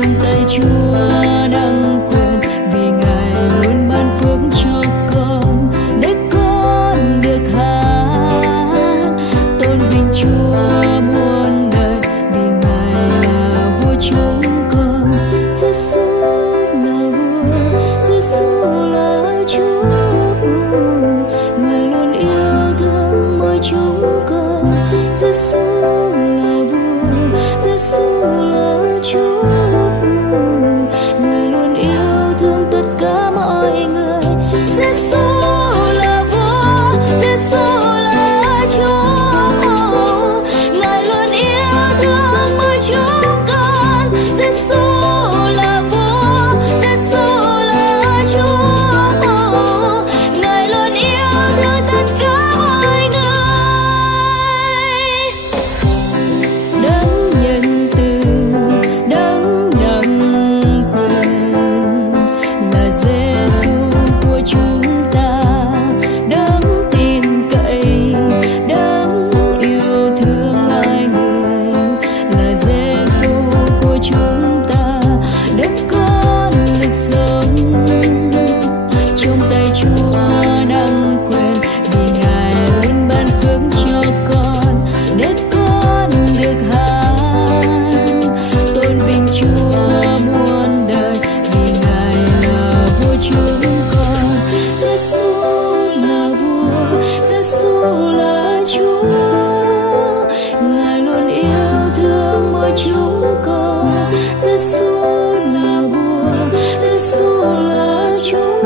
trong tay Chúa đang quyền, vì Ngài luôn ban phước cho con để con được hát tôn vinh Chúa muôn đời, vì Ngài là vua chúng con. Giêsu là vua, Giêsu là Chúa, Ngài luôn yêu thương mỗi chúng con. Giêsu là vua, Giêsu là Chúa, Ngài luôn yêu thương tất cả mọi người. Giêsu là vua, Giêsu là Chúa, Ngài luôn yêu thương mỗi chúng con. Giêsu là vua, Giêsu là Chúa, Ngài luôn yêu thương tất cả mọi người. Đấng nhân từ, đấng đặng quyền là Giêsu của chúng ta, đấng tin cậy, đấng yêu thương loài người là Giêsu của chúng ta, để con được sống trong tay Chúa đang quyền, vì Ngài luôn ban phước cho con để con được hát tôn vinh Chúa muôn đời, vì Ngài là vua chúng con. Giêsu là vua, Giêsu là Chúa, Ngài luôn yêu thương mỗi chúng con. Giêsu là vua, Giêsu là Chúa,